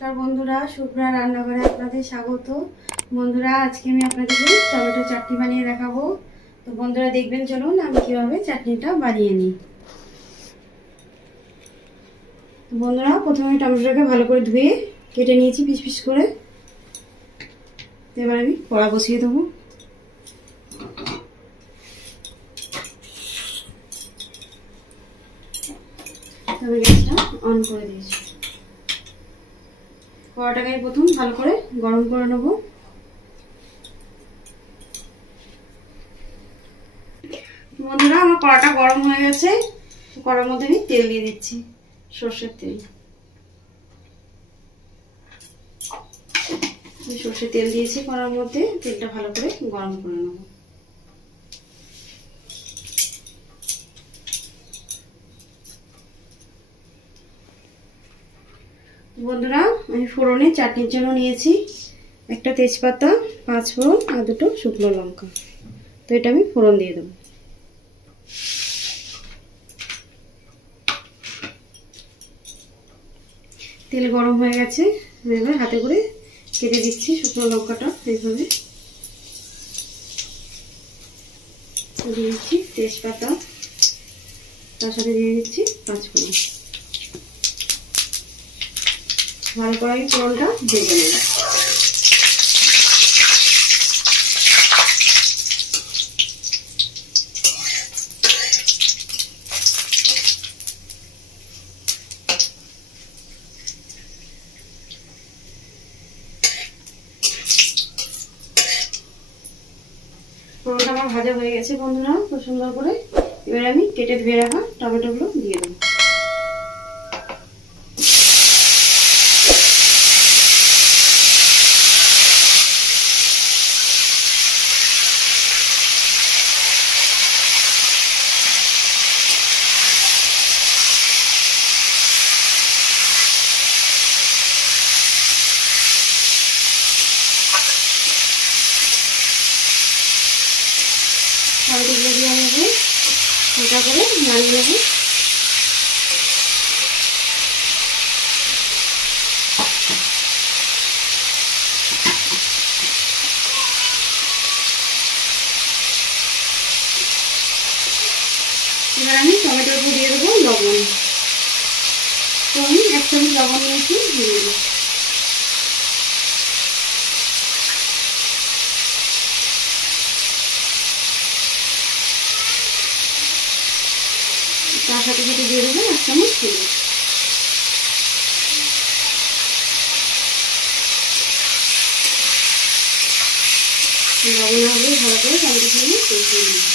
নমস্কার বন্ধুরা, শুভ্রা রান্নাঘরে আপনাদের স্বাগত। বন্ধুরা, আজকে আমি আপনাদেরকে টমেটো চাটনি বানিয়ে দেখাবো। তো বন্ধুরা দেখবেন, চলুন আমি কিভাবে চাটনিটা বানিয়ে নিই। তো বন্ধুরা, প্রথমে টমেটোটাকে ভালো করে ধুয়ে কেটে নিয়েছি পিস পিস করে। এবার আমি কড়া বসিয়ে দেবো। তবে গ্যাসটা অন করে দিয়েছি। কড়াটাকে প্রথম ভালো করে গরম করে নেব। বন্ধুরা, আমার কড়াটা গরম হয়ে গেছে। কড়ার মধ্যে আমি তেল দিয়ে দিচ্ছি, সর্ষের তেল। সর্ষের তেল দিয়েছি কড়ার মধ্যে। তেলটা ভালো করে গরম করে নেব। বন্ধুরা, আমি ফোড়নে চাটনির জন্য নিয়েছি একটা তেজপাতা, 5 ফোড়ন আর 2টো শুকনো লঙ্কা। তো এটা আমি ফোড়ন দিয়ে দেবো। তেল গরম হয়ে গেছে। এবার হাতে করে কেটে দিচ্ছি শুকনো লঙ্কাটা। এইভাবে দিয়ে দিচ্ছি তেজপাতা, তার সাথে দিয়ে দিচ্ছি 5 ফোড়ন। ভালো করে ফোড়নটা ভেজে নেব। ফোড়নটা আমার ভাজা হয়ে গেছে বন্ধুরা, খুব সুন্দর করে। এবার আমি কেটে ধুয়ে রাখা টমেটোগুলো দিয়ে দেবো। টমেটোগুলো দিয়ে আমি হালকা করে নাড়িয়ে নেব। এবার আমি টমেটোর উপর দিয়ে দেবো লবণ। তো আমি 1 চামচ লবণ নিয়েছি, দিয়ে দেবো। তার সাথে সাথে দিয়ে দেবো 1 চামচ হলুদ। লবণ হলুদ ভালো করে টমেটোর সঙ্গে কষিয়ে নেব।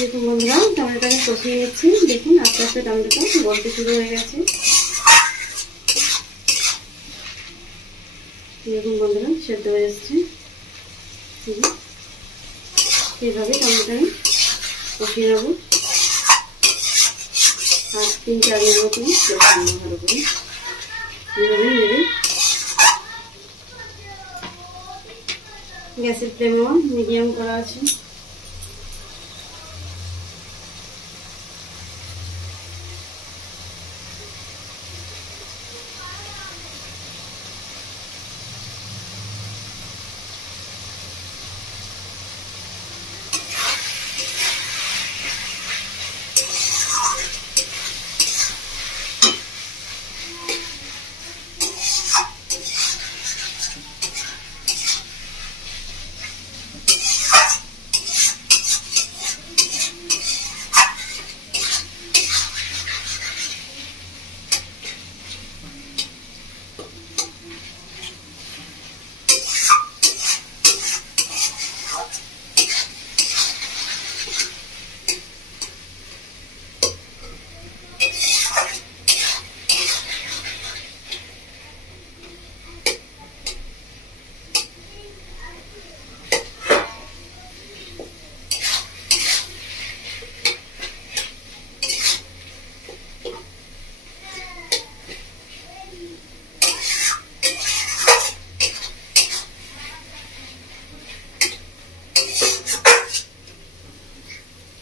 দেখুন বন্ধুরা, টমেটোটাকে কষিয়ে নিচ্ছি। দেখুন আস্তে আস্তে টমেটোটা গলতে শুরু হয়ে গেছে। দেখুন বন্ধুরা, সেদ্ধ হয়ে এসছে। এইভাবে টমেটোটাকে কষিয়ে নেবো। আর 3-4 মিনিট মতো কষিয়ে নেবো ভালো করে। এইভাবে নেবে। গ্যাসের ফ্লেমও মিডিয়াম করা আছে।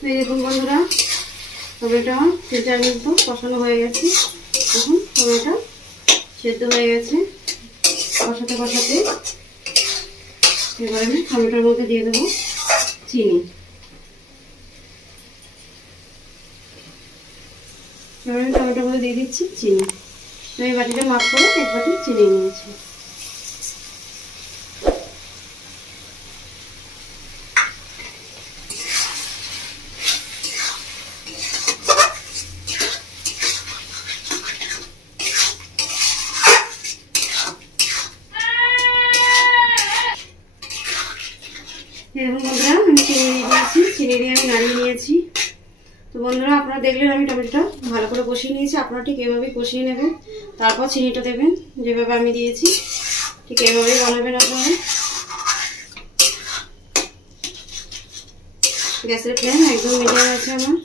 এই দেখুন বন্ধুরা, টমেটো 3-4 মিনিট তো কষানো হয়ে গেছে। এখন টমেটো সেদ্ধ হয়ে গেছে। কষাতে কষাতে এবার আমি টমেটোর মধ্যে দিয়ে দেবো চিনি। এবার আমি টমেটোর মধ্যে দিয়ে দিচ্ছি চিনি। আমি বাটিটা মাপ করে 1 বাটি চিনি নিয়েছি। দেখুন বন্ধুরা, আমি চিনি দিয়ে দিয়েছি। চিনি দিয়ে আমি নাড়িয়ে নিয়েছি। তো বন্ধুরা, আপনারা দেখলেন আমি টমেটোটা ভালো করে কষিয়ে নিয়েছি। আপনারা ঠিক এভাবেই কষিয়ে নেবেন, তারপর চিনিটা দেবেন। যেভাবে আমি দিয়েছি ঠিক এভাবেই বানাবেন আপনারা। গ্যাসের ফ্লেম একদম মিডিয়াম আছে আমার।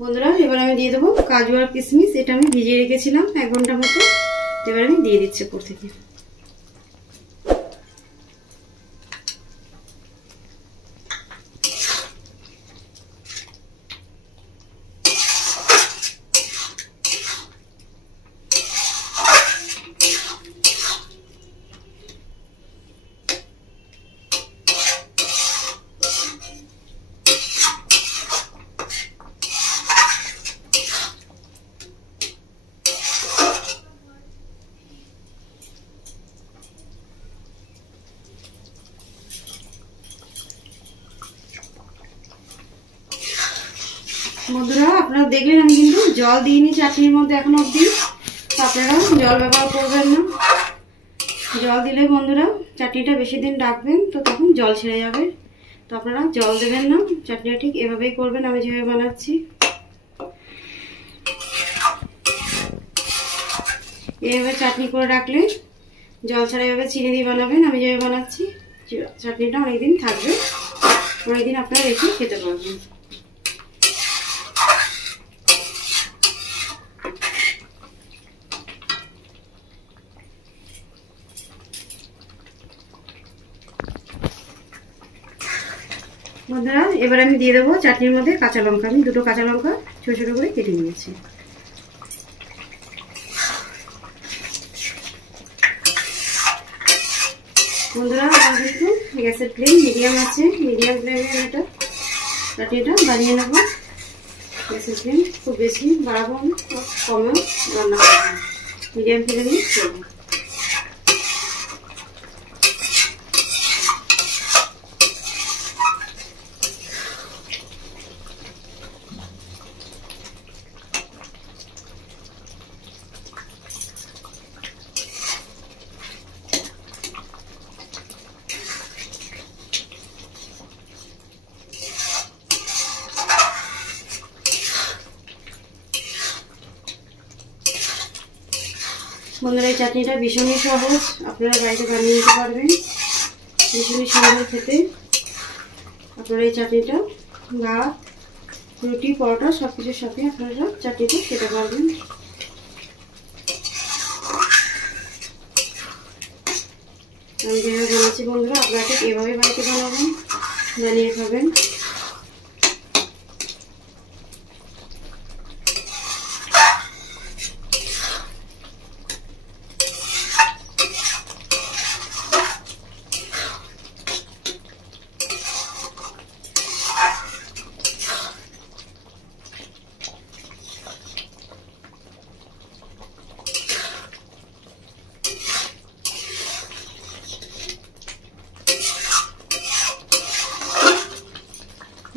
বন্ধুরা, এবার আমি দিয়ে দেবো কাজু আর কিশমিশ। এটা আমি ভিজিয়ে রেখেছিলাম 1 ঘন্টা মতো। এবার আমি দিয়ে দিচ্ছি উপর থেকে। বন্ধুরা, আপনারা দেখলেন আমি কিন্তু জল দিইনি চাটনির মধ্যে এখন অবধি। তো আপনারা জল ব্যবহার করবেন না। জল দিলে বন্ধুরা চাটনিটা বেশি দিন রাখবেন তো তখন জল ছেড়ে যাবে। তো আপনারা জল দেবেন না। চাটনিটা ঠিক এভাবেই করবেন আমি যেভাবে বানাচ্ছি। এইভাবে চাটনি করে রাখলে জল ছাড়া এভাবে চিনি দিয়ে বানাবেন আমি যেভাবে বানাচ্ছি। চাটনিটা অনেকদিন থাকবে, অনেকদিন আপনারা রেখে খেতে পারবেন। বন্ধুরা, এবার আমি দিয়ে দেবো চাটনির মধ্যে কাঁচা লঙ্কা। আমি 2টো কাঁচা লঙ্কা ছোট ছোট করে কেটে নিয়েছি। বন্ধুরা, আমার কিন্তু গ্যাসের ফ্লেম মিডিয়াম আছে। মিডিয়াম ফ্লেমে এটা চাটনিটা বানিয়ে নেবো। গ্যাসের ফ্লেম খুব বেশি বাড়াবো না, কমে রান্না করবো। মিডিয়াম ফ্লেমে করবো। বন্ধুরা, এই চাটনিটা ভীষণই সহজ, আপনারা বাড়িতে বানিয়ে নিতে পারবেন। ভীষণই সুন্দর খেতে। আপনারা এই চাটনিটা ভাত, রুটি, পরোটা সব কিছুর সাথে আপনারা চাটনিটা খেতে পারবেন। আমি যেভাবে বানাচ্ছি বন্ধুরা, আপনারা ঠিক এভাবে বাড়িতে বানাবেন, বানিয়ে খাবেন।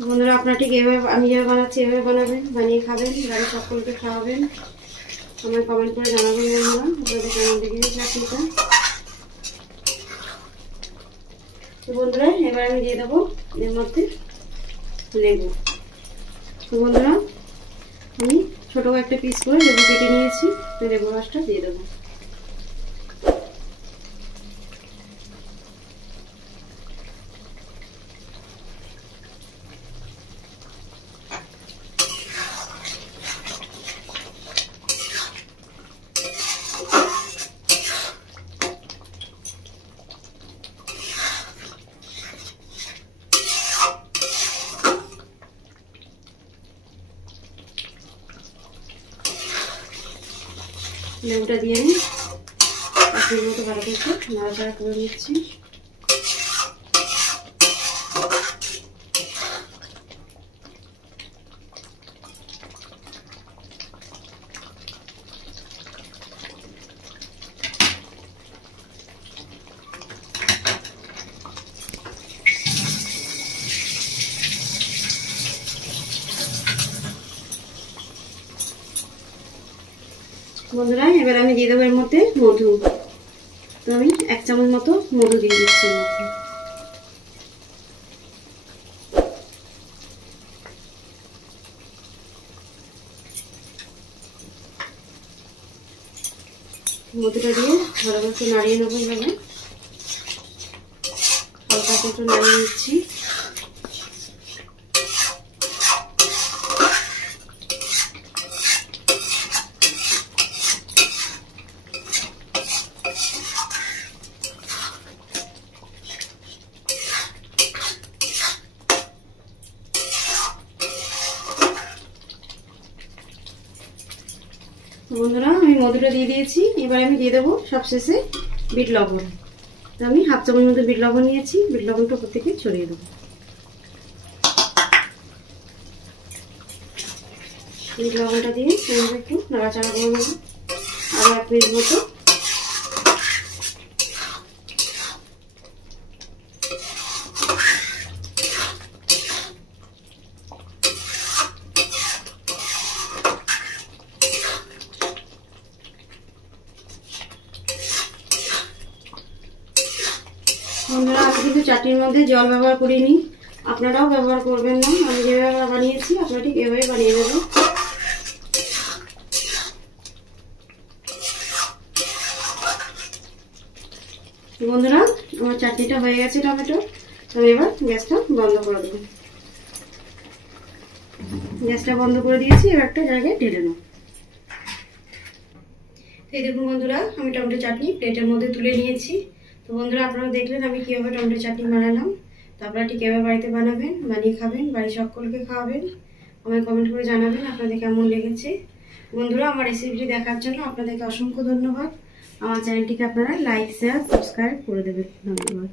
বন্ধুরা, আপনারা ঠিক এভাবে আমি যেভাবে বানাচ্ছি এভাবে বানাবেন, বানিয়ে খাবেন, বাড়ির সকলকে খাওয়াবেন। আমায় কমেন্ট করে জানাবেন বন্ধুরা আপনাদের কেমন লেগেছে চাটনিটা। তো বন্ধুরা, এবার আমি দিয়ে দেবো এর মধ্যে লেবু। তো বন্ধুরা, আমি ছোট একটা পিস করে লেবু কেটে নিয়েছি। তো লেবু রসটা দিয়ে দেবো। লেবুটা দিয়ে নিই, চাটনির মতো ভালো করে নাড়াচাড়া করে নিচ্ছি। বন্ধুরা এবার আমি দিয়ে দেবো এর মধ্যে মধু। তো আমি 1 চামচ মতো মধু দিয়ে দিচ্ছি এর মধ্যে। মধুটা দিয়ে ভালো করে নাড়িয়ে নেবো। এইভাবে হালকা একটু নাড়িয়ে নিচ্ছি। বন্ধুরা আমি মধুটা দিয়ে দিয়েছি, এবার আমি দিয়ে দেবো সবশেষে বিট লবণ। তো আমি 1/2 চামচ মতো বিট লবণ নিয়েছি, বিট লবণটা উপর থেকে ছড়িয়ে দেবো। বিট লবণটা দিয়ে একটু নাড়াচাড়া করে নেবো আরো 1 মিনিট মতো। বন্ধুরা আমি কিন্তু চাটনির মধ্যে জল ব্যবহার করিনি, আপনারাও ব্যবহার করবেন না। আমি যেভাবে বানিয়েছি আপনারা ঠিক এভাবে বানিয়ে নেবেন। বন্ধুরা আমার চাটনিটা হয়ে গেছে টমেটো। আমি এবার গ্যাসটা বন্ধ করে দেবো। গ্যাসটা বন্ধ করে দিয়েছি, এবার একটা জায়গায় ঢেলে নেব। এই দেখুন বন্ধুরা আমি টমেটো চাটনি প্লেটের মধ্যে তুলে নিয়েছি। তো বন্ধুরা আপনারা দেখলেন আমি কীভাবে টমেটো চাটনি বানালাম। তো আপনারা ঠিক এভাবে বাড়িতে বানাবেন, বানিয়ে খাবেন, বাড়ির সকলকে খাওয়াবেন। আমায় কমেন্ট করে জানাবেন আপনাদের কেমন লেগেছে। বন্ধুরা আমার রেসিপিটি দেখার জন্য আপনাদেরকে অসংখ্য ধন্যবাদ। আমার চ্যানেলটিকে আপনারা লাইক, শেয়ার, সাবস্ক্রাইব করে দেবেন। ধন্যবাদ।